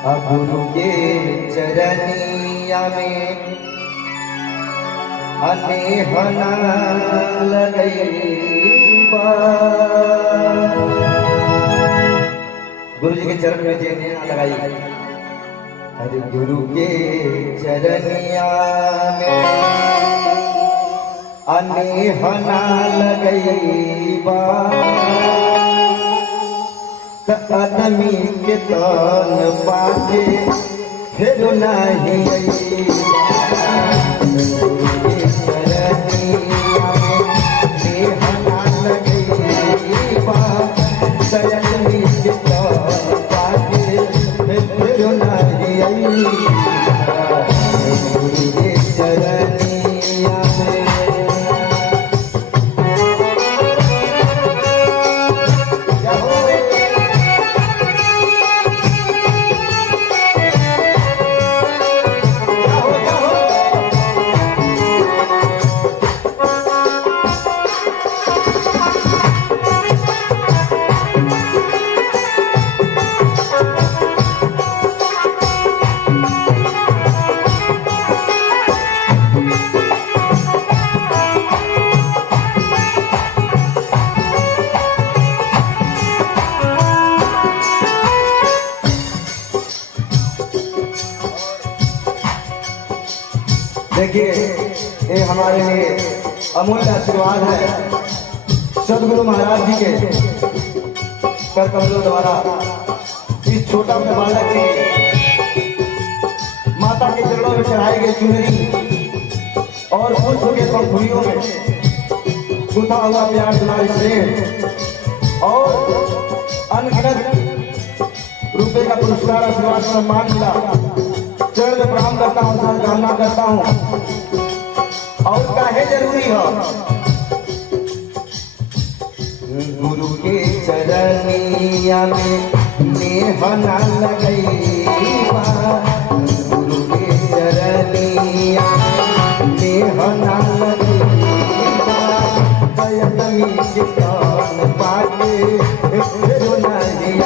गुरु के चरनिया में अनेहना लगैबा। गुरु जी के चरण में जे नेहा लगाई, अरे गुरु के चरनिया में अनेहना लगैबा। आदमी के तन पाके फिर नहीं आदमी के तन पाके फिर नहीं चरनिया में। देखिए, ये हमारे लिए अमूल्य आशीर्वाद है सदगुरु महाराज जी के कर कमलों द्वारा इस छोटा सा बालक के माता के चरणों में चढ़ाई गई चुनरी और पुष्प के पंखुड़ियों में गुथा हुआ प्यार दुलार स्नेह और अनगिनत रुपए का पुरस्कार आशीर्वाद सम्मान मिला। चरण में प्रणाम करता हूँ, कामना करता हूँ और काहे जरूरी है गुरु के चरनिया में नेहना लगैबा। गुरु के चरनिया में नेहना लगैबा। आदमी के तन पाके फिर नहीं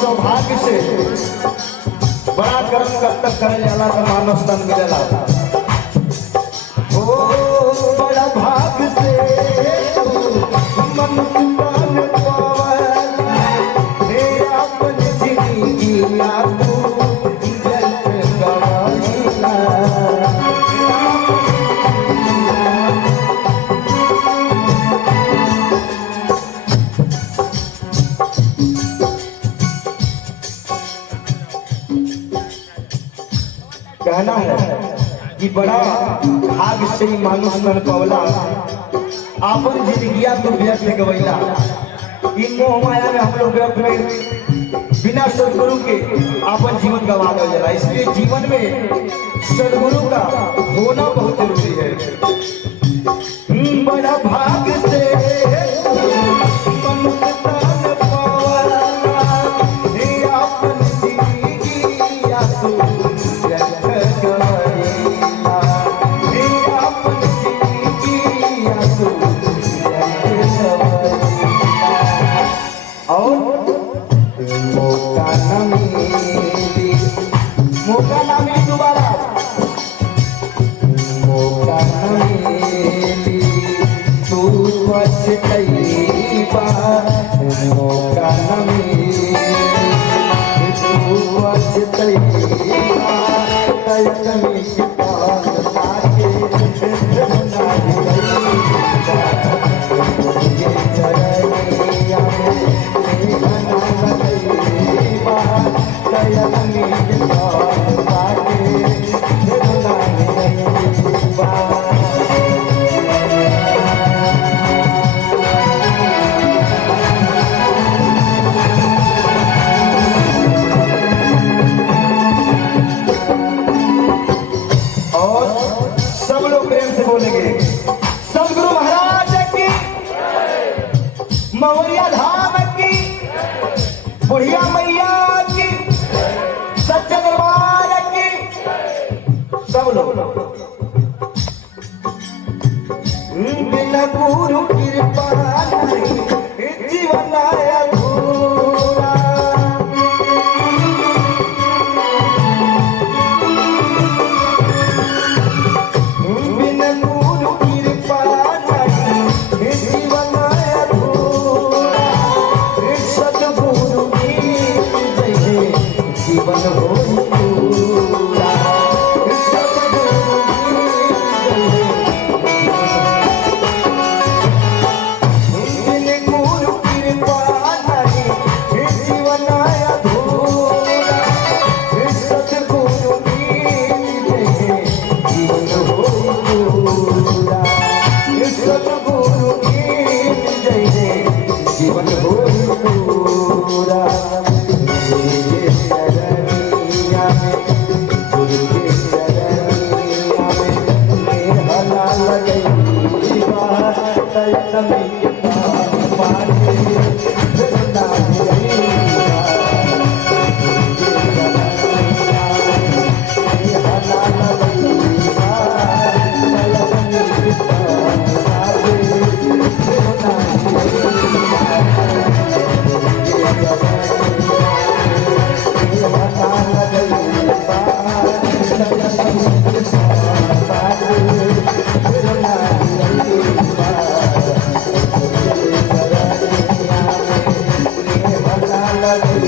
सौभाग्य से बड़ा कर्म कब तक करे जाला तो मानव तन मिलेला। ओ बड़ा भाग से मन तन पावला हे अपन जिंदगी लागू जल गवाईला। कहना है कि बड़ा भाग से ही मानुष मन पवला आपन जिंदगिया तो व्यर्थ गवैला। इन मोह माया में हम लोग व्यर्थ में बिना सदगुरु के आपन जीवन गवा देला। इसलिए जीवन में सदगुरु का होना बहुत जरूरी है। बड़ा भाग से मौका ना मिली दोबारा, मौका ना मिली तू पछतैबा, मौका ना मिली तू तमी के पास पाके बनाई ये चरनिया में बना गई बात तमी के पास पाके बनाई बात सब लोग प्रेम से बोलेंगे सदगुरु महाराज की, मवरिया धाम की, बुढ़िया मैया की, सच्चे दरबार की। सब लोग बिना गुरु कृपा नहीं जीवन अधूरा। जीवन हो पूरा गुरु कृपा नहीं जीवन अधूरा। सतगुरु जीवन हो पूरा। सतगुरु जीवन हो पूरा। Love you.